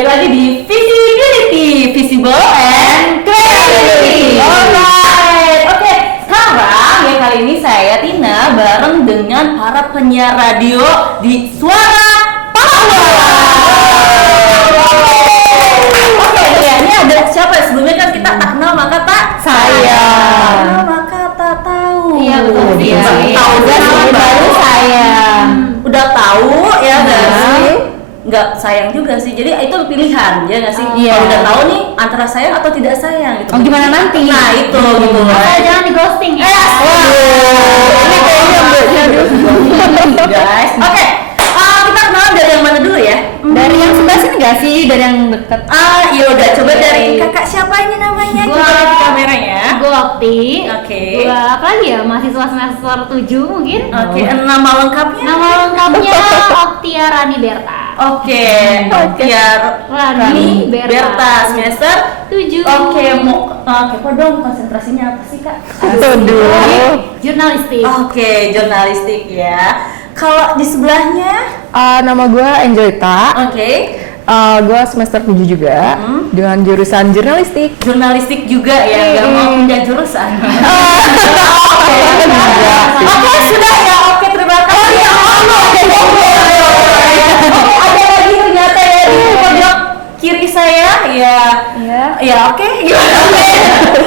balik lagi di Visibility, Visible and Clarity. Alright, oke. Sekarang ya kali ini saya Tina bareng dengan para penyiar radio di Suara Power. Oke, ya ini ada siapa ya? Sebelumnya kan kita tak kenal maka tak sayang. Kenal maka tak tahu. Iya betul sih. Tahu dan baru sayang. Udah tahu ya nggak sih? Nggak sayang juga sih, jadi itu pilihan ya nggak sih? Iya. Kalau udah tahu nih antara sayang atau tidak sayang gitu. Oh gimana nanti? Nah itu gitu. Jangan di ghosting ya. Ini kayaknya guys. Oke, kita kenalan dari yang mana dulu ya? Dari yang sebelah sini nggak sih? Dari yang dekat? Ya udah coba dari kakak siapa ini namanya? Gua- Coba lihat kameranya. Gue Okti. Oke. Gue apa lagi ya? Mahasiswa semester 7 mungkin. Oke, nama lengkapnya? Nama lengkapnya Oktia Rani Berta. Oke, biar Rani Berta semester 7. Oke, mau kepo dong konsentrasinya apa sih kak? Jurnalistik. Oke, jurnalistik ya. Kalau di sebelahnya, Nama gue Angelita, oke, gue semester 7 juga dengan jurusan jurnalistik. jurnalistik juga ya, nggak mau pindah jurusan. Oke, oke sudah ya, oke terima kasih. Ya Allah, ada lagi ternyata ya di pojok kiri saya, ya oke, gimana?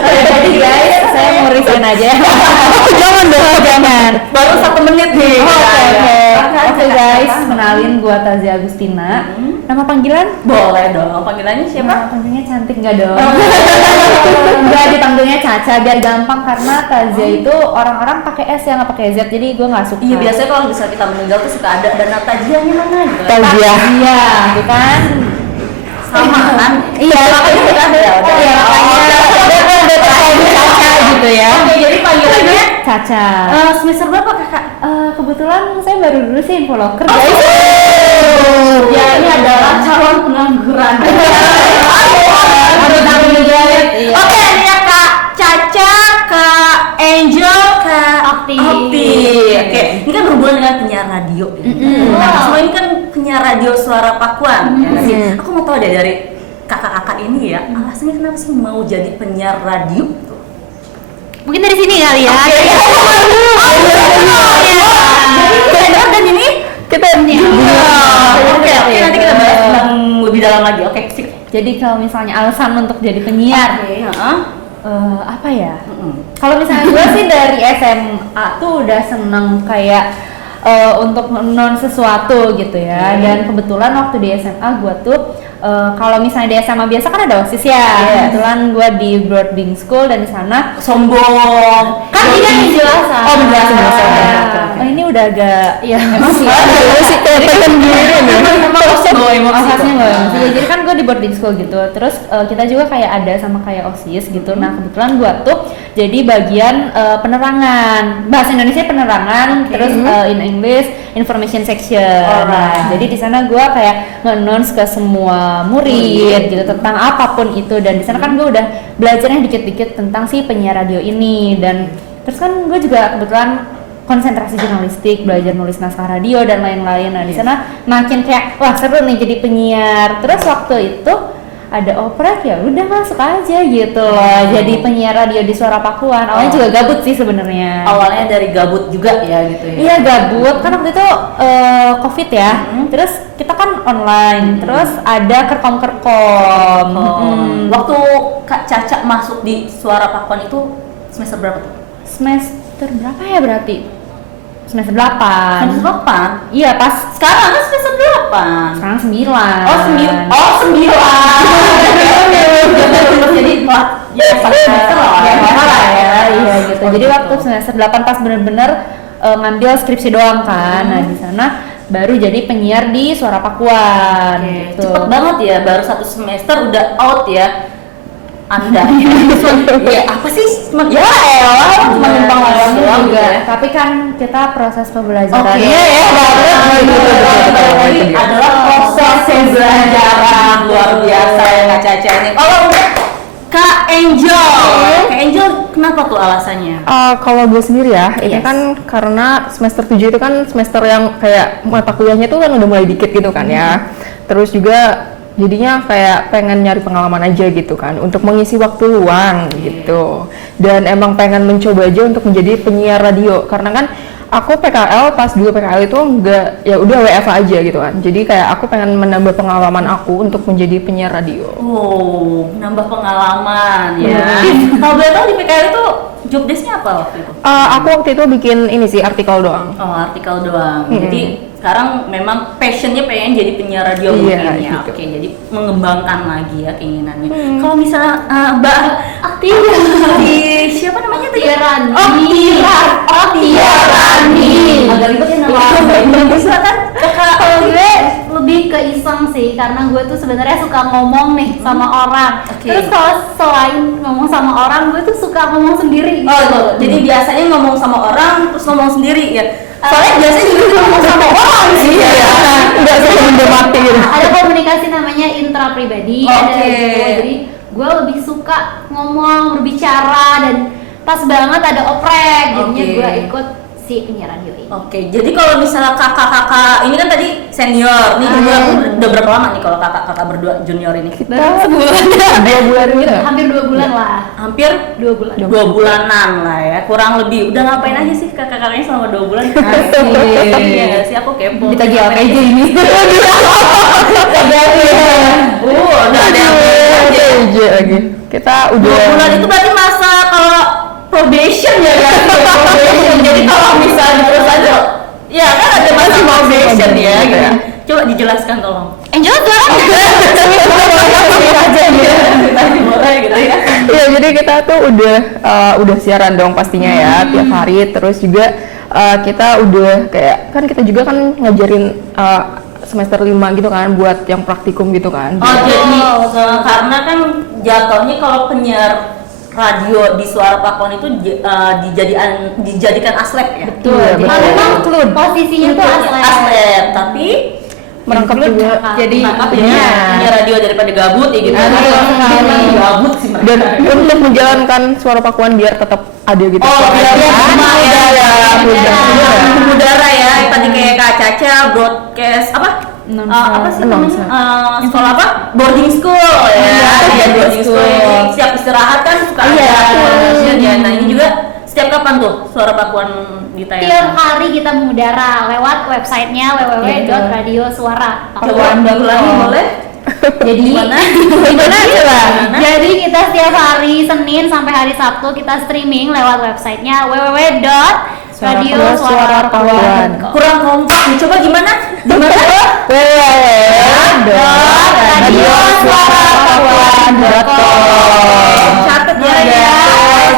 Jadi guys, saya mau resign aja. Jangan dong, jangan. Baru 1 menit nih. Oke guys, kenalin gua Tazia Agustina. Nama panggilan? Boleh dong, panggilannya siapa? Nama panggilnya cantik nggak dong? Enggak, dipanggilnya Caca biar gampang karena Tazia itu orang-orang pakai S ya nggak pakai Z, jadi gua nggak suka. Iya, biasanya kalau bisa kita meninggal tuh suka ada dana tajiannya mana gitu. Tazia. Iya, itu kan. Sama kan? Iya, makanya udah ada. Iya, makanya udah tahu Caca gitu ya. Oke, jadi panggilannya Caca. semester berapa kakak? Kebetulan saya baru dulu sih info loker guys. Ya, ini adalah calon pengangguran. Iya. Oke, ini ya Kak Caca, Kak Angel, Kak Okti. Oke, ini kan berhubungan dengan penyiar radio. Nah, semua ini kan penyiar radio Suara Pakuan. Ya nggak sih? Aku mau tahu deh dari kakak-kakak ini ya, alasannya kenapa sih mau jadi penyiar radio? Mungkin dari sini kali ya. Jadi dan ini Kita Oke, nanti kita bahas tentang lebih dalam lagi. Oke, sip. Jadi kalau misalnya alasan untuk jadi penyiar, Oke, heeh. apa ya? Kalau misalnya gue sih dari SMA tuh udah seneng kayak untuk non sesuatu gitu ya. Dan kebetulan waktu di SMA gue tuh kalau misalnya di SMA biasa kan ada OSIS ya. Kebetulan gue di boarding school dan di sana Sombong. kan ini kan penjelasan. Oh, penjelasan. Ini udah agak ya emosi. sih kayak pengen diri nih. Asasnya nggak emosi. Jadi kan gue di boarding school gitu. Terus kita juga kayak ada sama kayak OSIS gitu. Nah kebetulan gue tuh jadi bagian penerangan bahasa Indonesia penerangan. Terus in English information section. Nah, jadi di sana gue kayak nge-announce ke semua murid gitu tentang apapun itu, dan di sana kan gue udah belajarnya dikit-dikit tentang si penyiar radio ini. Dan terus kan gue juga kebetulan konsentrasi jurnalistik, belajar nulis naskah radio dan lain-lain. Nah di sana makin kayak wah seru nih jadi penyiar. Terus waktu itu ada oprek, ya udah masuk aja gitu loh. Jadi penyiar radio di Suara Pakuan. Awalnya juga gabut sih sebenarnya. Awalnya dari gabut juga ya gitu ya. Iya gabut, kan waktu itu COVID ya. Terus kita kan online, terus ada kerkom-kerkom. Waktu Kak Caca masuk di Suara Pakuan itu semester berapa tuh? Semester berapa ya berarti? Semester 8. Semester 8? Iya pas Sekarang kan semester 8. sekarang 9. Oh 9. Jadi wah, ya satu semester lah. Ya lah ya, iya gitu. Jadi waktu semester 8 pas bener-bener ngambil skripsi doang kan. Nah di sana baru jadi penyiar di Suara Pakuan. Gitu. Cepet banget ya, baru 1 semester udah out ya. Anda ya apa sih? Ya elah, cuma numpang lewat doang juga. ya. Tapi kan kita proses pembelajaran. Oke, adalah proses pembelajaran luar biasa ya Kak Caca ini. Kalau untuk Kak Angel, Kak Angel kenapa tuh alasannya? Kalau gue sendiri ya, ini Yes. kan karena semester 7 itu kan semester yang kayak mata kuliahnya tuh kan udah mulai dikit gitu kan ya. Terus juga Jadinya kayak pengen nyari pengalaman aja gitu kan, untuk mengisi waktu luang gitu. Dan emang pengen mencoba aja untuk menjadi penyiar radio, karena kan aku PKL, pas dulu PKL itu enggak, ya udah WFH aja gitu kan. Jadi kayak aku pengen menambah pengalaman aku untuk menjadi penyiar radio. Oh, nambah pengalaman ya. Kalau boleh tahu di PKL itu job desk-nya apa waktu itu? Aku waktu itu bikin ini sih, artikel doang. Oh, artikel doang. Jadi sekarang memang passionnya pengen jadi penyiar radio Iya, mungkin ya. gitu. Oke, jadi mengembangkan lagi ya keinginannya. Kalau misalnya Mbak siapa namanya tadi? Tiarani. Tiarani. Agak ribet ya nama. Silakan Kakak. Kalau gue lebih ke iseng sih, karena gue tuh sebenarnya suka ngomong nih sama orang. Oke. Terus kalau selain ngomong sama orang, gue tuh suka ngomong sendiri. Oh, tuh. Jadi biasanya ngomong sama orang terus ngomong sendiri ya. Soalnya biasanya juga ngomong sama orang sih. Iya, nggak sering mati gitu. Ada komunikasi namanya intra pribadi, ada Oke. gitu. Jadi gue lebih suka ngomong, berbicara, dan pas banget ada oprek, jadinya Oke. gue ikut si penyiar radio ini. Oke, jadi kalau misalnya kakak-kakak ini kan tadi senior, nih udah berapa lama nih kalau kakak-kakak berdua junior ini? Kita sebulan, 2 bulan gitu. Hampir 2 bulan lah. Hampir 2 bulan. 2 bulanan lah ya, kurang lebih. Udah ngapain aja sih kakak-kakaknya selama 2 bulan? Iya nggak sih, aku kepo. Kita GLP aja ini. Udah ada yang aja. Aja lagi. Kita 2 udah bulan itu berarti masa kalau probation ya kan? Probation. Jadi kalau misalnya di perusahaan tuh, ya kan ada masa probation ya. Gitu. Coba dijelaskan tolong. Angel sekarang Aja gitu. Boleh gitu ya. Iya, jadi kita tuh udah siaran dong pastinya ya tiap hari. Terus juga kita udah kayak kan kita juga kan ngajarin semester 5 gitu kan buat yang praktikum gitu kan. Oh jadi karena kan jatuhnya kalau penyiar radio di Suara Pakuan itu dijadikan aslep ya. Betul, Jadi betul. memang posisinya tuh Aslep, tapi Merangkap juga. Jadi penyiar radio daripada gabut ya gitu. Gabut sih mereka. Dan untuk menjalankan Suara Pakuan biar tetap ada gitu. Oh, biar ada udara ya. Tadi kayak Kak Caca broadcast apa? Apa sih namanya? Sekolah apa? Boarding school ya. Iya, boarding school. Jadi setiap istirahat kan suka ada ya. Nah, ini juga setiap kapan tuh Suara Pakuan tiap ditayangkan? hari kita mengudara lewat websitenya www.radiosuara. Coba Anda ulangi boleh? Jadi Gimana? Jadi kita setiap hari Senin sampai hari Sabtu kita streaming lewat websitenya www.radiosuara.com. Kurang kompak nih. Coba gimana? Gimana? Catat ya.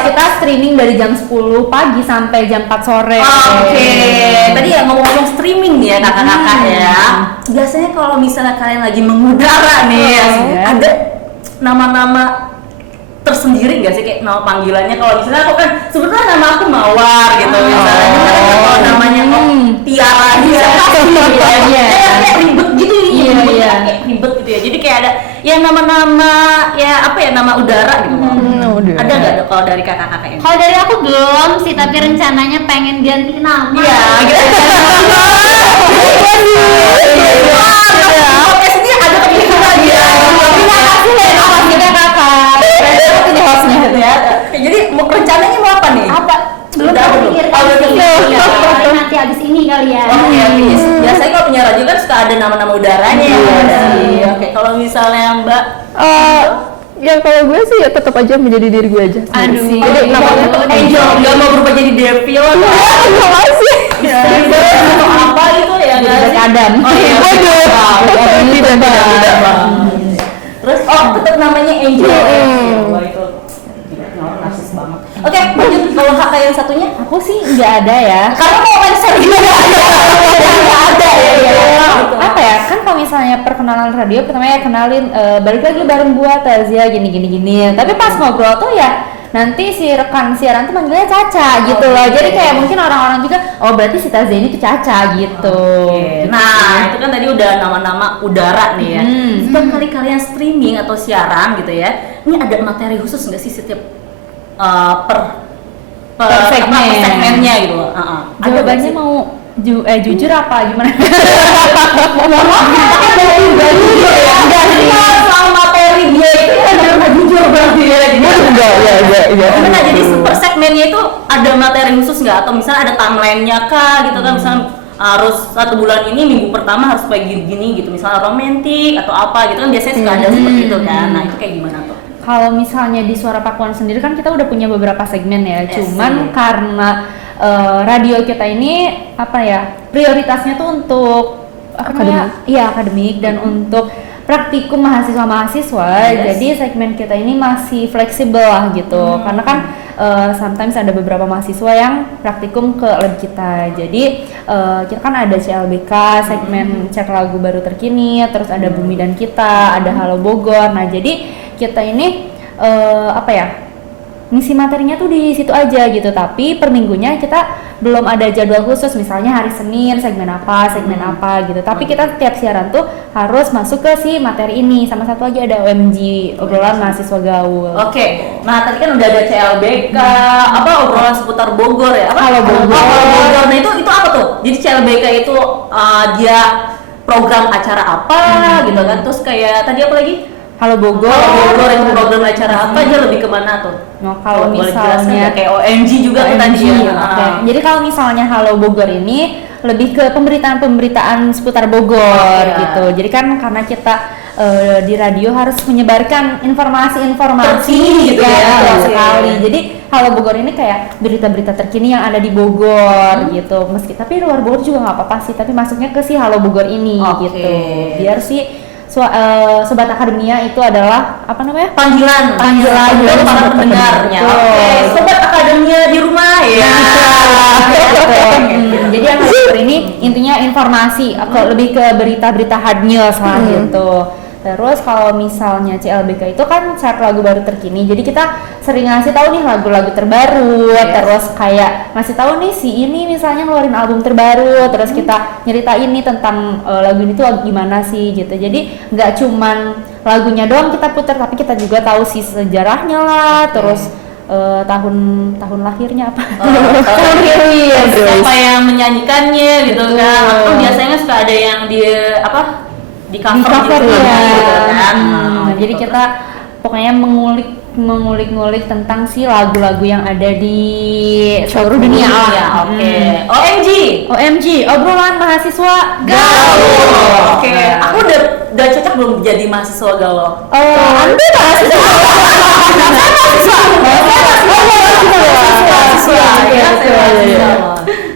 Kita streaming dari jam 10 pagi sampai jam 4 sore. Oke, tadi ya ngomong-ngomong streaming nih ya kakak-kakak ya. Biasanya kalau misalnya kalian lagi mengudara nih, ada nama-nama tersendiri nggak sih kayak nama panggilannya? Kalau misalnya aku kan sebetulnya nama aku Mawar gitu misalnya, kalau namanya Tiara kayak ribet gitu kayak ribet gitu ya. Jadi kayak ada yang nama-nama ya apa ya nama udara gitu. Ada nggak kalau dari kakak-kakak ini? Kalau dari aku belum sih, tapi rencananya pengen ganti nama. Iya, gitu. Podcast ini ada kepikiran ya. Terima kasih ya nama kita kakak. Ini hostnya ya. Jadi rencananya mau apa nih? Apa? Belum Udah, belum? terpikirkan Oh, belum sih. terpikirkan. Ya, nanti abis ini kali ya. Oke, biasanya kalau penyiar radio kan suka ada nama-nama udaranya ya. Oke, kalau misalnya Mbak Ya kalau gue sih ya tetap aja menjadi diri gue aja. Aduh. Jadi namanya tuh Angel nggak mau berubah jadi devil atau makasih. atau apa gitu ya nggak sih? Adam. Oh iya. Tidak. Terus tetap namanya Angel. Wah itu narsis banget. Oke, lanjut kalau kakak yang satunya. Aku sih nggak ada ya. Karena mau konser juga nggak ada ya. Apa ya, kan kalau misalnya perkenalan radio pertama ya kenalin balik lagi bareng gua Tazia gini. Tapi pas ngobrol tuh ya nanti si rekan siaran tuh manggilnya Caca gitu loh. Jadi kayak mungkin orang-orang juga oh berarti si Tazia ini tuh Caca gitu. Nah, itu kan tadi udah nama-nama udara nih ya. Setiap kali kalian streaming atau siaran gitu ya, ini ada materi khusus nggak sih setiap per segmennya gitu loh. Jawabannya mau jujur apa gimana? ya. Gimana? Jadi per segmennya itu ada materi khusus nggak? Atau misalnya ada timeline-nya kah gitu kan? Misalnya harus 1 bulan ini minggu pertama harus kayak gini gitu, misalnya romantis atau apa gitu kan biasanya suka ada seperti itu kan. Nah itu kayak gimana tuh? Kalau misalnya di Suara Pakuan sendiri kan kita udah punya beberapa segmen ya, cuman karena radio kita ini apa ya, prioritasnya tuh untuk akademik dan untuk praktikum mahasiswa-mahasiswa, jadi segmen kita ini masih fleksibel lah gitu, karena kan sometimes ada beberapa mahasiswa yang praktikum ke lab kita, jadi kita kan ada CLBK, segmen cek lagu baru terkini, terus ada Bumi dan Kita, ada Halo Bogor. Nah jadi kita ini apa ya, ngisi materinya tuh di situ aja gitu, tapi per minggunya kita belum ada jadwal khusus, misalnya hari Senin segmen apa gitu, tapi kita tiap siaran tuh harus masuk ke si materi ini, sama satu lagi ada OMG, obrolan mahasiswa gaul. Oke, nah tadi kan udah ada CLBK, apa obrolan seputar Bogor ya? Apa? Halo Bogor. Bogor. Nah itu apa tuh? Jadi CLBK itu dia program acara apa gitu kan? Terus kayak tadi apa lagi? Halo Bogor. Bogor itu program acara apa aja, lebih kemana tuh? Nah, kalau boleh misalnya jelaskan nggak? Kayak OMG juga tuh tadi ya. Oke. Jadi kalau misalnya Halo Bogor ini lebih ke pemberitaan seputar Bogor gitu. Jadi kan karena kita di radio harus menyebarkan informasi-informasi gitu ya, betul sekali. Jadi Halo Bogor ini kayak berita-berita terkini yang ada di Bogor gitu. Tapi luar Bogor juga nggak apa-apa sih, tapi masuknya ke si Halo Bogor ini gitu. Biar sih Sobat Akademia itu adalah apa namanya? Panggilan dari para pendengarnya. Oke, Sobat Akademia di rumah ya. Jadi yang ini intinya informasi, lebih ke berita-berita hard news lah gitu. Terus kalau misalnya CLBK itu kan chart lagu baru terkini, jadi kita sering ngasih tahu nih lagu-lagu terbaru, terus kayak ngasih tahu nih si ini misalnya ngeluarin album terbaru, terus kita nyeritain nih tentang lagu ini tuh gimana sih gitu. Jadi nggak cuman lagunya doang kita putar, tapi kita juga tahu si sejarahnya lah, terus tahun lahirnya apa? Tahun rilis. Siapa yang menyanyikannya gitu kan? Atau biasanya suka ada yang di cover gitu kan. Jadi kita pokoknya mengulik tentang si lagu-lagu yang ada di seluruh dunia. Oke. OMG, obrolan mahasiswa gaul. Oke. Aku udah cocok belum jadi mahasiswa gaul? Anda mahasiswa.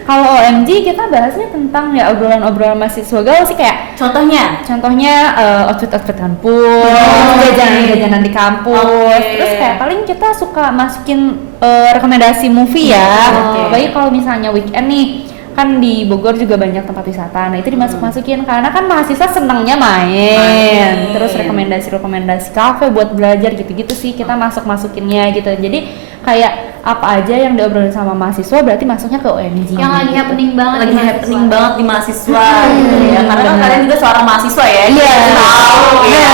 Kalau OMG kita bahasnya tentang ya obrolan mahasiswa gaul sih, kayak contohnya outfit kampus, jajanan di kampus. Terus kayak paling kita suka masukin rekomendasi movie ya. Baik kalau misalnya weekend nih, kan di Bogor juga banyak tempat wisata. Nah, itu dimasukin karena kan mahasiswa senangnya main. Terus rekomendasi kafe buat belajar gitu-gitu sih kita masukinnya gitu. Jadi kayak apa aja yang diobrolin sama mahasiswa berarti masuknya ke OMG. Yang lagi happening banget di mahasiswa gitu ya. Karena kan kalian juga seorang mahasiswa ya. Iya.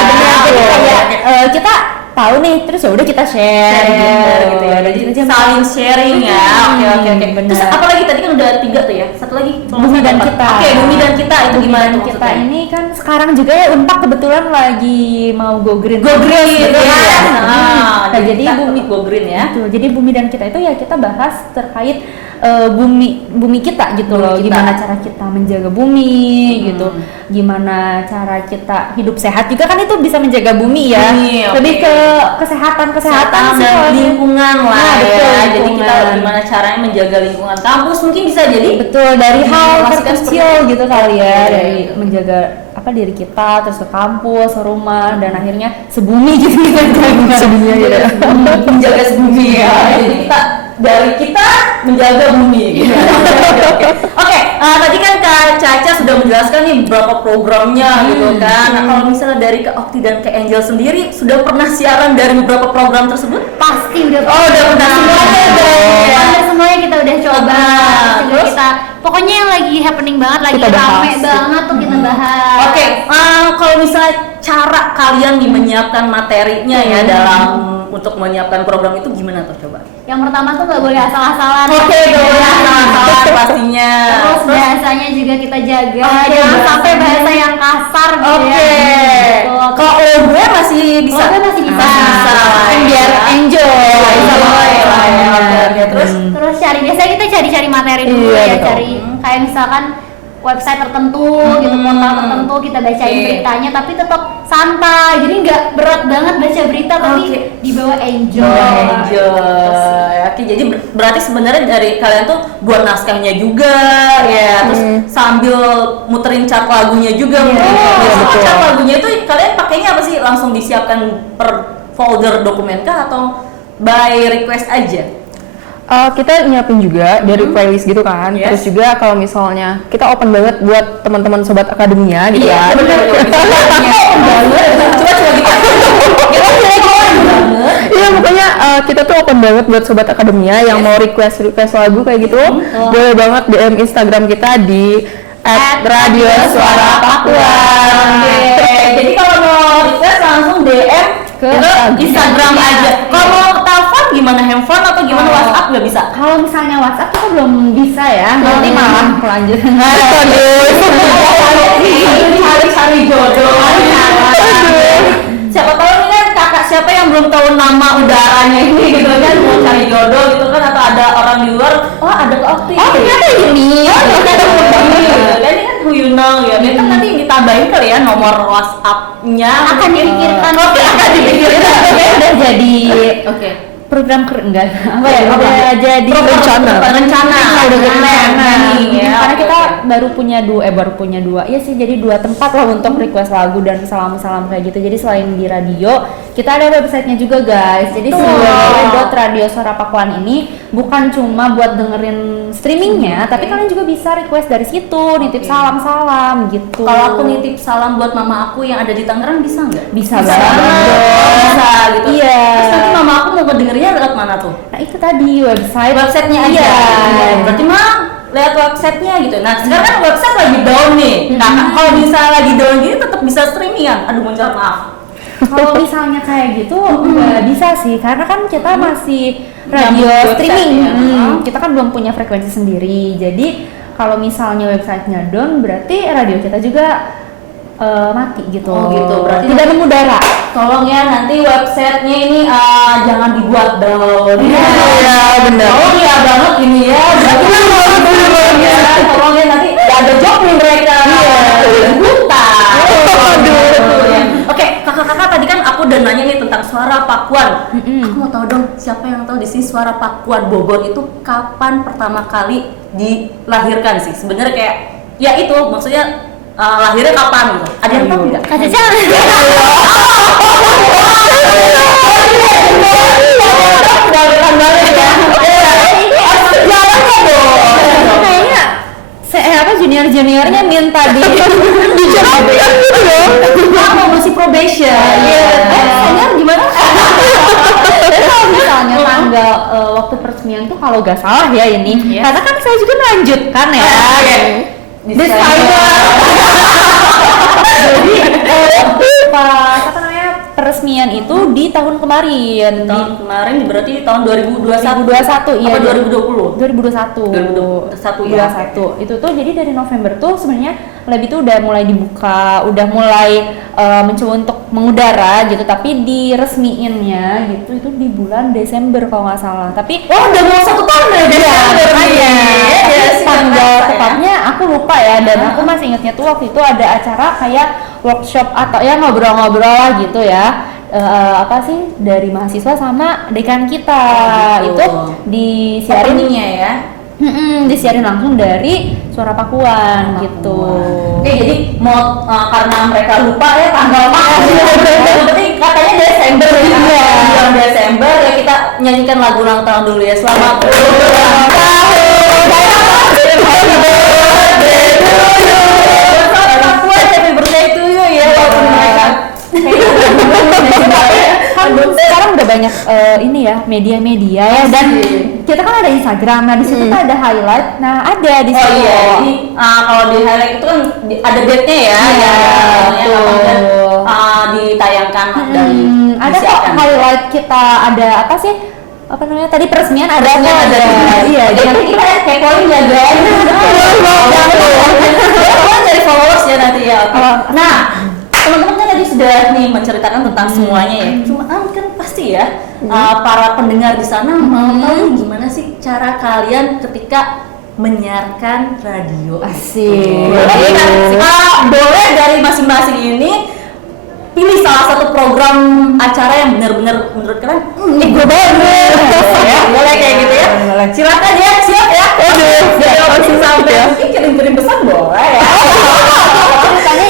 Benar. Jadi kayak kita tahu nih, terus ya udah kita share gitu ya. Jadi saling sharing ya. Oke. Terus apa lagi tadi kan udah 3 tuh ya. Satu lagi Bumi dan Kita. Oke, Bumi dan Kita itu gimana tuh kita maksudnya? ini kan sekarang juga ya Unpak kebetulan lagi mau go green. Gitu kan. Nah, jadi Bumi go green ya. Gitu. Jadi Bumi dan Kita itu ya kita bahas terkait bumi kita gitu loh, gimana cara kita menjaga bumi gitu, gimana cara kita hidup sehat juga kan itu bisa menjaga bumi ya. Lebih ke kesehatan dan lingkungan lah ya. Jadi lingkungan. kita gimana caranya menjaga lingkungan kampus, mungkin bisa jadi dari hal Masukan terkecil gitu kali ya, dari menjaga diri kita, terus ke kampus, ke rumah, dan akhirnya sebumi gitu Sebenarnya ya. menjaga sebumi ya. Jadi dari kita menjaga bumi gitu. Oke, tadi kan Kak Caca sudah menjelaskan nih beberapa programnya gitu kan. Nah, kalau misalnya dari Kak Okti dan Kak Angel sendiri sudah pernah siaran dari beberapa program tersebut? Pasti udah Udah semuanya Hampir semuanya kita udah coba. Terus Kita pokoknya yang lagi happening banget, lagi Kita bahas. rame banget tuh kita bahas. Oke, kalau misalnya cara kalian nih menyiapkan materinya ya dalam untuk menyiapkan program itu gimana tuh coba? Yang pertama tuh nggak boleh asal-asalan. Oke, gak boleh asal-asalan pastinya. Terus bahasanya juga kita jaga, Oke, jangan bahasa. sampai bahasa yang kasar gitu ya. Gitu. Kalau gue masih bisa. Gue masih bisa. Masih bisa lah, biar ya. enjoy. Enjoy. cari-cari materi dulu Iya, ya, betul. cari kayak misalkan website tertentu gitu, portal tertentu kita bacain Oke. beritanya tapi tetap santai, jadi nggak berat banget baca berita tapi Oke. dibawa enjoy. Enjoy. Oke, jadi berarti sebenarnya dari kalian tuh buat naskahnya juga ya, terus sambil muterin chart lagunya juga. iya, betul. Chart lagunya itu kalian pakainya apa sih? Langsung disiapkan per folder dokumen kah atau by request aja? Kita nyiapin juga dari playlist gitu kan. Yes. Terus juga kalau misalnya kita open banget buat teman-teman sobat akademia gitu Iya, kan. benar. Coba gitu. Kita open banget. Iya, pokoknya kita tuh open banget buat sobat akademia yang mau request lagu kayak gitu. Boleh banget DM Instagram kita di @radiosuarapakuan. Oke, jadi kalau mau request langsung DM ke Instagram aja. Kalau mau telepon gimana, handphone atau gimana, WhatsApp nggak bisa? Kalau misalnya WhatsApp kita belum bisa ya, nanti malah kelanjutan. Cari jodoh. Siapa tahu ini kan kakak siapa yang belum tahu nama udaranya ini gitu kan, mau cari jodoh gitu kan, atau ada orang di luar, oh ada waktu ini. Oh, ternyata ini. Oh ternyata ini. Kan ini kan who you know ya. Dia kan nanti ditambahin kali ya nomor WhatsApp-nya. Akan dipikirkan. Oke, akan dipikirkan. Udah jadi Oke. program enggak apa ya, udah jadi Rencana. Rencana. udah jadi Planning, planning ya. karena Oke, kita oke. baru punya dua iya sih, jadi 2 tempat lah untuk request lagu dan salam-salam kayak gitu. Jadi selain di radio, kita ada websitenya juga guys. Jadi si www.radiosuarapakuan ini bukan cuma buat dengerin streamingnya, tapi kalian juga bisa request dari situ, nitip salam-salam gitu. Kalau aku nitip salam buat mama aku yang ada di Tangerang bisa nggak? Bisa banget. banget. Bisa gitu. Iya. Terus nanti mama aku mau ngedengerinnya lewat mana tuh? Nah itu tadi websitenya aja. Iya. Berarti mah lihat websitenya gitu. Nah sekarang kan website lagi down nih. Nah kalau misalnya lagi down gini tetap bisa streamingan. Aduh mohon maaf. Kalau misalnya kayak gitu nggak bisa sih, karena kan kita masih radio Nyambung streaming. website ya. Kita kan belum punya frekuensi sendiri. Jadi kalau misalnya websitenya down, berarti radio kita juga mati gitu. Oh, gitu. Berarti tidak mengudara. Tolong ya nanti websitenya ini jangan dibuat down. Iya, benar. Tolong ya banget ini ya. Berarti ya. Tolong ya nanti ada job nih mereka. Buta. Ya. Oke, kakak-kakak tadi kan aku udah nanya nih tentang Suara Pakuan. Aku mau tahu dong siapa yang tahu di sini Suara Pakuan Bogor itu kapan pertama kali dilahirkan sih? Sebenarnya kayak ya itu maksudnya lahirnya kapan gitu? Ada yang tahu nggak? Kak Caca. Kebalikan banget ya. Harus sejalannya dong. Kayaknya junior-juniornya minta Diceritakan gitu dong. Aku masih probation. senior gimana? Jadi kalau misalnya tanggal waktu peresmian tuh kalau nggak salah ya ini, Yes. karena kan saya juga melanjutkan ya. Disclaimer. Jadi pas apa namanya peresmian itu di tahun kemarin, Tahun kemarin berarti tahun 2021. 2021 iya. Apa 2020? 2021. 2021 ya. 2021. Itu tuh jadi dari November tuh sebenarnya lab itu udah mulai dibuka, udah mulai mencoba untuk mengudara gitu, tapi diresmiinnya gitu itu di bulan Desember kalau nggak salah. Tapi Oh, udah mau 1 tahun ya Desember makanya. ya, Tapi tanggal tepatnya aku lupa ya, dan aku masih ingatnya tuh waktu itu ada acara kayak workshop atau ya ngobrol-ngobrol lah gitu ya. Apa sih dari mahasiswa sama dekan kita gitu. itu disiarin Sharingnya ya. disiarin langsung dari Suara Pakuan gitu. Oke, jadi mau karena mereka lupa ya tanggal berarti katanya Desember ya. Bulan Desember ya kita nyanyikan lagu ulang tahun dulu ya. Selamat ulang tahun. Happy birthday to you. Selamat Pakuan, happy birthday to you ya walaupun mereka Kan sekarang udah banyak ini ya media-media ya, dan kita kan ada Instagram, nah di situ tuh ada highlight, nah ada di Oh situ. iya, jadi kalau di highlight itu kan ada date-nya ya, Iya, yang akan ditayangkan dan ada kok disiarkan. highlight kita, ada apa sih? Apa namanya tadi peresmian ada Peresmian kok, ada. iya. Jadi nanti kita kepoin ya guys. Kepoin dari followers ya nanti ya. Oke. Oh. Nah, teman-teman kan tadi sudah nih menceritakan tentang semuanya ya. Cuma kan pasti pasti ya para pendengar di sana mau tahu gimana sih cara kalian ketika menyiarkan radio. Asik. Jadi kan boleh dari masing-masing ini pilih salah satu program acara yang benar-benar menurut kalian gue banget ya, boleh kayak gitu ya. Silakan ya, siap ya. Jadi langsung sampai mungkin kirim-kirim pesan boleh ya. Ceritanya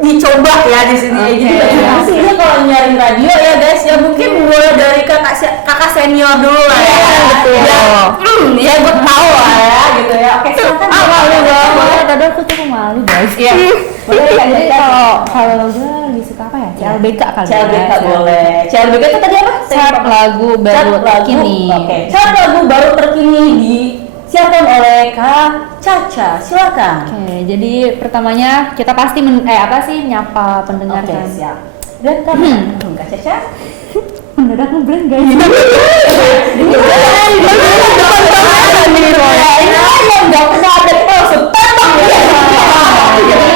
Dicoba ya di sini kayak gitu ya. Ini kalau nyaring radio ya guys ya mungkin mulai dari kakak senior dulu lah ya. Betul. Ya gue tahu lah ya gitu ya. Oke, silakan. malu banget. Tadi aku tuh malu guys. Iya. Boleh kan? Jadi kalau gue lebih suka apa ya? CLBK kali ya. CLBK boleh. CLBK itu tadi apa? Chart lagu baru terkini. Oke. Chart lagu baru terkini disiarkan oleh Kak Caca. Silakan. Oke, jadi pertamanya kita pasti nyapa pendengar Oke, kan. siap. Dan Kak Caca. Mendadak ngeblank guys. Ini yang nggak pernah ada itu langsung tembak ya. Jadi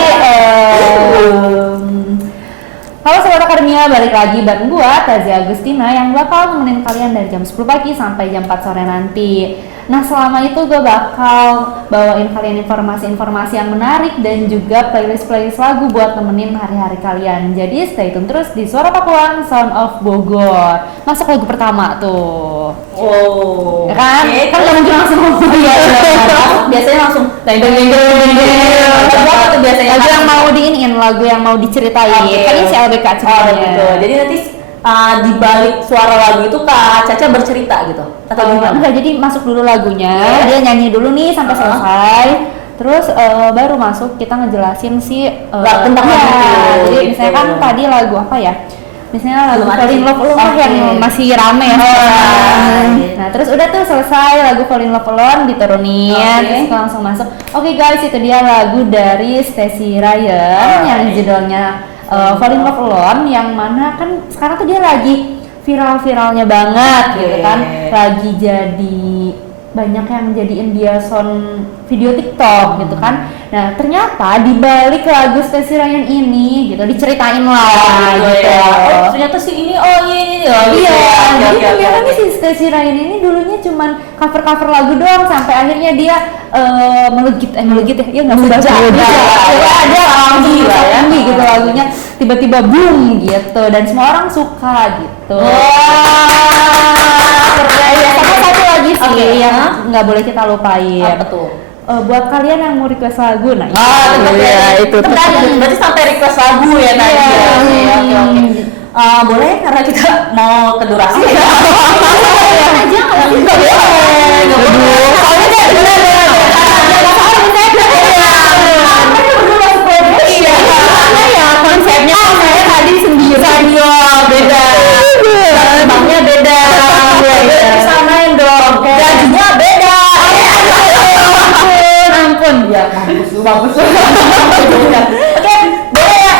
halo Sobat Akademia, balik lagi bareng gua Tazia Agustina yang bakal nemenin kalian dari jam 10 pagi sampai jam 4 sore nanti. Nah, selama itu gue bakal bawain kalian informasi-informasi yang menarik dan juga playlist-playlist lagu buat nemenin hari-hari kalian. Jadi stay tune terus di Suara Pakuan Sound of Bogor. Masuk lagu pertama tuh. Oh. Ya kan? Oke. Kan gak mungkin langsung ngomong. Iya, biasanya langsung biasanya Lagu yang mau diiniin, lagu yang mau diceritain. Oke. Kan ini CLBK ceritanya. gitu. Jadi nanti di balik suara lagu itu Kak Caca bercerita gitu atau gimana? Enggak, jadi masuk dulu lagunya, dia nyanyi dulu nih sampai selesai. Terus baru masuk kita ngejelasin sih tentang ya. lagu itu, Jadi gitu. misalnya kan tadi lagu apa ya? Misalnya lagu Belum ada Fall in sih. Love Alone Oke. yang masih rame ya. Nah, terus udah tuh selesai lagu Fall in Love Alone diturunin, Oke. terus kita langsung masuk. Oke guys, itu dia lagu dari Stacy Ryan yang judulnya Fall in Love Alone, yang mana kan sekarang tuh dia lagi viral-viralnya banget gitu kan, lagi jadi banyak yang jadiin dia sound video TikTok gitu kan. Nah, ternyata di balik lagu Stacy Ryan ini gitu diceritain lah gitu. Oh, ternyata si ini Iya, jadi ternyata nih si Stacy Ryan ini dulunya cuman cover-cover lagu doang sampai akhirnya dia melejit ya, iya nggak sih bahasa dia tinggi gitu lagunya, tiba-tiba boom gitu dan semua orang suka gitu. Ya, sama satu lagi sih yang nggak boleh kita lupain. Apa tuh? Buat kalian yang mau request lagu, nah itu tuh. Berarti sampai request lagu ya tadi. Iya. Oke. Boleh karena kita mau ke durasi ya. aja kalau Nggak boleh. Soalnya dia benar. Iya, konsepnya saya tadi sendiri. Beda. Bangnya beda. Samain dong. Gajinya beda. Ampun. Ya, bagus. Oke, boleh ya.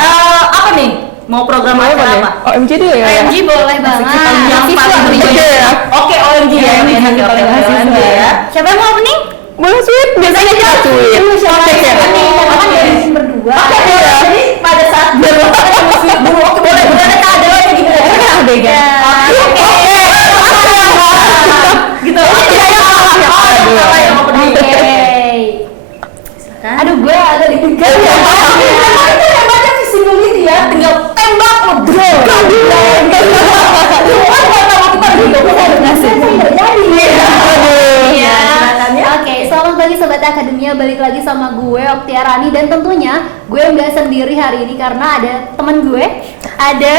Apa nih? Mau program apa? OMG deh ya. OMG boleh banget. Yang paling ya. Oke, OMG ya. OMG ya. Siapa yang mau opening? Boleh sweet, biasanya kita sweet. Apa dari berdua? Oke, jadi pada saat berdua boleh ada kado aja gitu. Oke. Gitu. Siapa yang mau opening? Aduh, gue agak deg-degan ya. Itu hebatnya visible itu ya, tinggal tembak lo bro. Iya. Oke, selamat pagi Sobat Akademia, balik lagi sama gue Oktiarani dan tentunya gue nggak sendiri hari ini karena ada teman gue, ada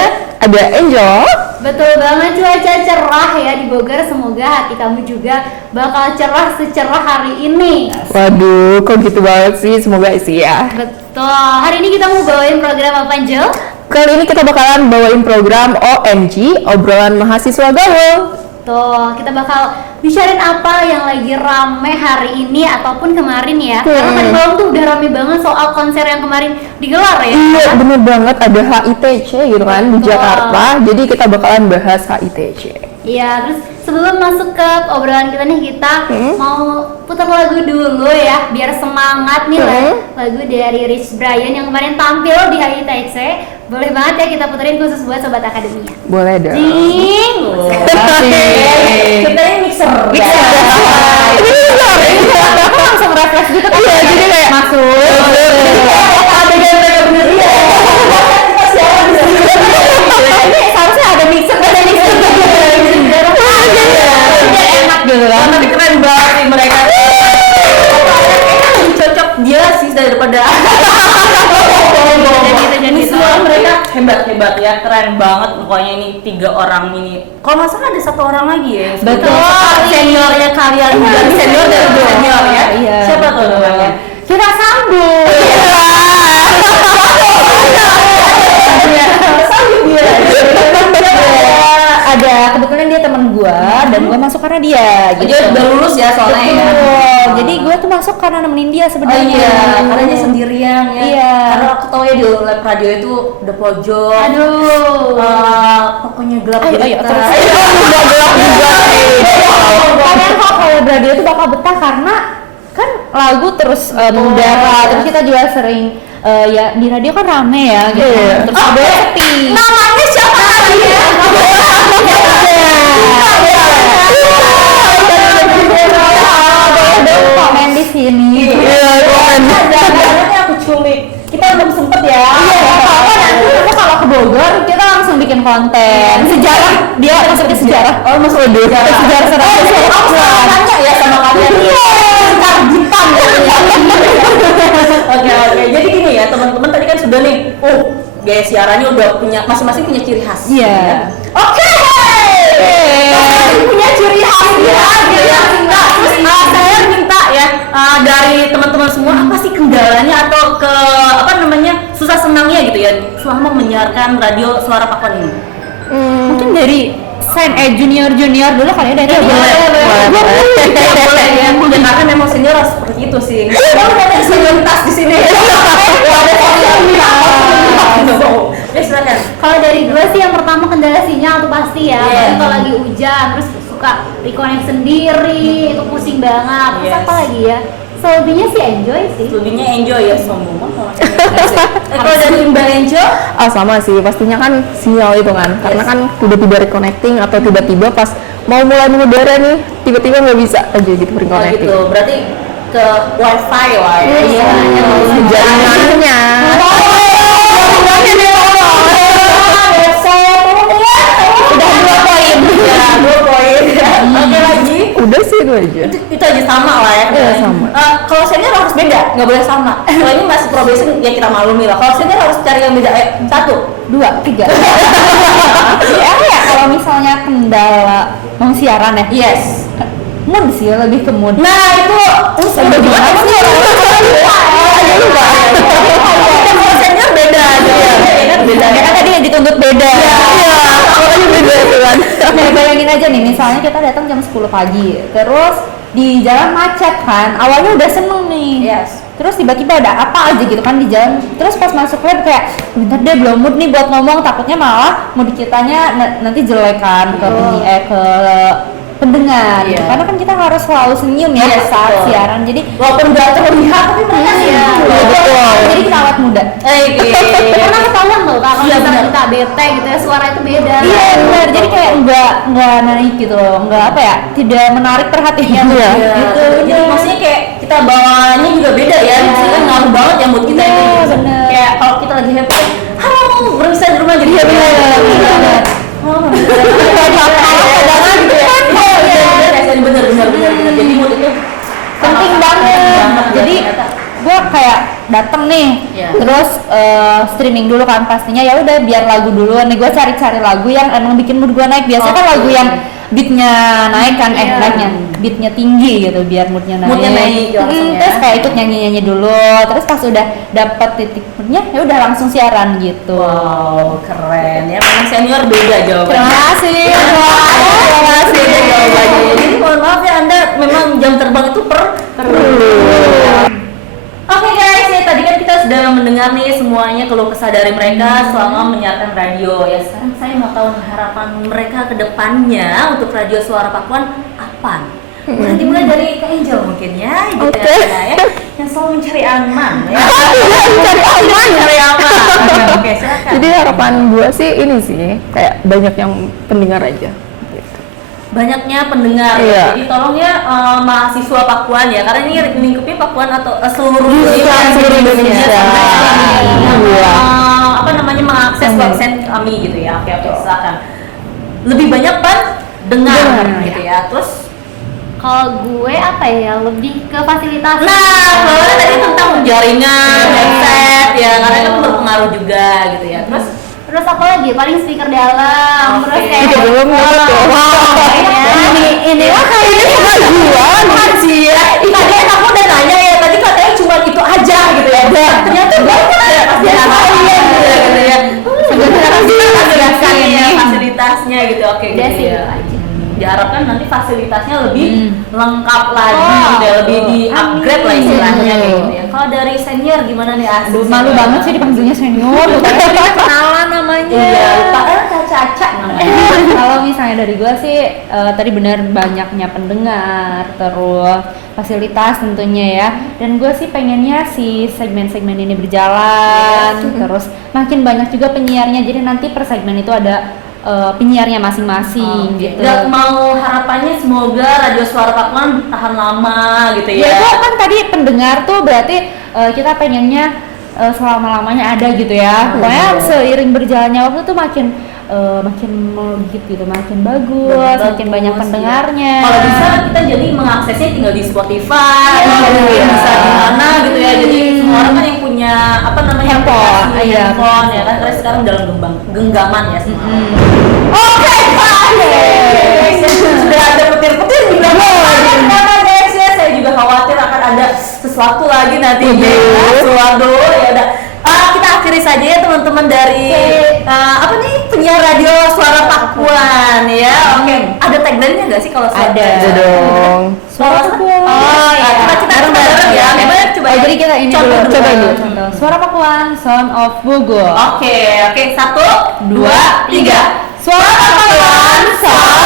Angel. betul banget cuaca cerah ya di Bogor. Semoga hati kamu juga bakal cerah secerah hari ini. Waduh, kok gitu banget sih? Semoga sih ya. Betul. Hari ini kita mau bawain program apa, Angel? Kali ini kita bakalan bawain program OMG, obrolan mahasiswa gaul. Tuh, kita bakal bicarain apa yang lagi rame hari ini ataupun kemarin ya. Karena tadi malam tuh udah rame banget soal konser yang kemarin digelar ya. Iya, bener banget, ada HITC gitu kan di Jakarta. Jadi kita bakalan bahas HITC. Iya, terus sebelum masuk ke obrolan kita nih, kita mau putar lagu dulu ya, biar semangat nih lagu dari Rich Brian yang kemarin tampil di HITC. Boleh banget ya kita puterin khusus buat Sobat Akademia. Boleh dong. Ding. Kita ini mixer. Aku langsung refresh gitu kan. Iya, jadi kayak masuk. Ada yang bener ya. Ini seharusnya ada mixer, ada mixer. Enak gitu kan. Tapi keren banget sih mereka. Lebih cocok dia sih daripada ini semua mereka hebat ya, keren banget pokoknya. Ini 3 orang ini. Kalau nggak salah ada 1 orang lagi ya. Betul. Seniornya kalian dan senior dari senior ya. Iya. Siapa tuh namanya? Kita sambung. Ada kebetulan dia teman gua dan gua masuk karena dia gitu. Dia udah lulus ya soalnya ya. Betul. Jadi gua tuh masuk karena nemenin dia Oh sebenarnya. iya, karena dia sendirian ya. Iya. Karena aku tahu ya di lab radio itu udah pojok. Aduh. Pokoknya gelap. Ayo, gulita. terus. Udah gelap juga nih. Kalian kok kalau radio itu bakal betah karena kan lagu terus mengudara, terus kita juga sering ya di radio kan rame ya gitu. Iya. Terus ada sepi. Namanya siapa tadi ya? Komen di sini. Iya, komen. Jangan-jangan aku culik. Kita belum sempet ya. Nanti kita kalau ke Bogor kita langsung bikin konten sejarah, dia masuknya sejarah. Oh, Mas Odi. Sejarah Aku selalu tanya ya sama kalian. Sekarang Jepang. Oke. Jadi gini ya teman-teman, tadi kan sudah nih. Gaya siarannya udah punya, masing-masing punya ciri khas. Iya. Oke. Masing-masing punya ciri khas ya. Nah, terus saya minta ya dari teman-teman semua, apa sih kendalanya atau susah senangnya gitu ya selama menyiarkan radio Suara Pakuan ini? Mungkin dari junior dulu kali ya dari Boleh ya. Dan karena memang senior harus seperti itu sih. Kalau ada senioritas di sini. Ya silakan. Kalau dari gue sih yang pertama kendala sinyal tuh pasti ya. Iya. Apalagi kalau lagi hujan terus suka reconnect sendiri, itu pusing banget. Terus Yes. apa lagi ya? Selebihnya sih enjoy sih. Lebihnya enjoy ya, sombong banget. Kalau dari Mbak Enjo, Sama sih, pastinya kan sinyal itu kan. Karena kan tiba-tiba reconnecting atau tiba-tiba pas mau mulai mengudara nih, tiba-tiba nggak bisa aja gitu reconnecting. gitu. Berarti ke wifi lah ya. Iya. Jaringannya. Udah 2 poin. Ya, 2 poin. Oke lagi. Udah sih itu aja. Itu aja sama lah ya. Iya, sama. Kalau senior harus beda, nggak boleh sama. Kalau ini masih probation ya kita maklumi lah. Kalau senior harus cari yang beda. 1, 2, 3. Ya kalau misalnya kendala mau siaran ya. yes. Mood sih, lebih ke mood. Nah itu Udah gimana sih? Kalau senior beda aja. Beda. Ya kan tadi yang dituntut beda. Iya, makanya beda itu kan. Nah, bayangin aja nih, misalnya kita datang jam 10 pagi, terus di jalan macet kan, awalnya udah seneng nih. Yes. Terus tiba-tiba ada apa aja gitu kan di jalan. Terus pas masuk lab kayak, bentar deh belum mood nih buat ngomong, takutnya malah mood kitanya nanti jelek kan ke ke pendengar. Iya. Karena kan kita harus selalu senyum ya Yes, saat betul. siaran. Jadi Walaupun nggak terlihat tapi mereka sih. Betul. Jadi kita awet muda. Karena ketahuan loh kalau Iya, misalnya benar. kita bete gitu ya, suara itu beda. Iya benar, jadi kayak nggak naik gitu loh, nggak apa ya, tidak menarik perhatian Iya. gitu. Jadi maksudnya kayak kita bawaannya juga beda ya. Maksudnya kan ngaruh banget ya mood kita Iya, itu. bener. Kayak kalau kita lagi happy, halo, berpisah di rumah jadi Iya, happy. bener. Oh, bener. Jadi mood itu Penting sangat banget. ya, Jadi ternyata. gua kayak dateng nih, Iya. terus streaming dulu kan pastinya, ya udah biar lagu duluan nih, gua cari-cari lagu yang emang bikin mood gua naik. Biasanya kan lagu yang beatnya naik kan, Iya. naiknya beatnya tinggi gitu biar moodnya naik. Moodnya naik langsung ya. Terus kayak ikut nyanyi-nyanyi dulu, terus pas udah dapet titik moodnya ya udah langsung siaran gitu. Wow, keren ya. Memang senior beda jawabannya. Terima kasih. Terima kasih jawabannya. Jadi mohon maaf ya, Anda memang jam terbang itu perlu. Oke guys, ya tadi kan kita sudah mendengar nih semuanya keluh kesah dari mereka selama menyiarkan radio ya. Sekarang saya mau tahu harapan mereka ke depannya untuk radio Suara Pakuan apa? Boleh dimulai dari Kak Angel mungkin ya, gitu ya, yang selalu mencari aman ya. Mencari aman. Oke, silakan. Jadi harapan gue sih ini sih, kayak banyak yang pendengar aja. Gitu. Banyaknya pendengar, Iya. jadi tolong ya mahasiswa Pakuan ya, karena ini lingkupnya Pakuan atau seluruh Seluruh Indonesia. sampai Iya. apa namanya mengakses website kami gitu ya. Oke, silakan. Lebih banyak dengar gitu ya. Terus Kalau gue apa ya, lebih ke fasilitas. nah, kalau tadi tentang jaringan, headset ya, karena itu berpengaruh juga gitu ya. Terus apa lagi? Paling speaker dalam, terus Oke. kayak Itu belum dapat ya. ini lah kayaknya kemajuan sih ya. Tadi aku udah tanya ya, tadi katanya cuma itu aja gitu ya. Ternyata banyak ya pasti yang lain gitu ya. Fasilitasnya gitu, oke Udah gitu sih, ya. itu aja. Diharapkan nanti fasilitasnya lebih lengkap lagi gitu ya, lebih di upgrade lah istilahnya kayak gitu ya. Kalau dari senior gimana nih Aduh, malu banget sih dipanggilnya senior, bukan kenalan namanya. Iya, lupa Caca namanya. Kalau misalnya dari gua sih tadi benar banyaknya pendengar, terus fasilitas tentunya ya. Dan gue sih pengennya si segmen-segmen ini berjalan, terus makin banyak juga penyiarnya. Jadi nanti per segmen itu ada penyiarnya masing-masing gitu. Gak mau harapannya semoga Radio Suara Pakuan tahan lama gitu ya. Ya itu kan tadi pendengar tuh berarti kita pengennya selama-lamanya ada gitu ya. Pokoknya seiring berjalannya waktu tuh makin melejit gitu, makin bagus, makin banyak pendengarnya. Kalau bisa kita jadi mengaksesnya tinggal di Spotify, mungkin bisa di mana gitu ya. Jadi semua orang kan yang punya apa namanya Handphone, aplikasi iya. handphone ya kan, karena sekarang dalam genggaman ya semua. Oke, guys, sudah ada petir-petir di belakang karena guys ya, saya juga khawatir akan ada sesuatu lagi nanti sesuatu ya udah. Kita akhiri saja ya teman-teman dari apa nih penyiar radio Suara Pakuan ya. Oke, ada tagline-nya nggak sih kalau Ada. Ada dong. Suara Pakuan. Oh iya, kita bareng ya. Gimana coba ya? Jadi kita ini Contoh dulu. coba dulu. Contoh. Suara Pakuan, Sound of Bogor. Oke, 1, 2, 3. Suara Pakuan, Sound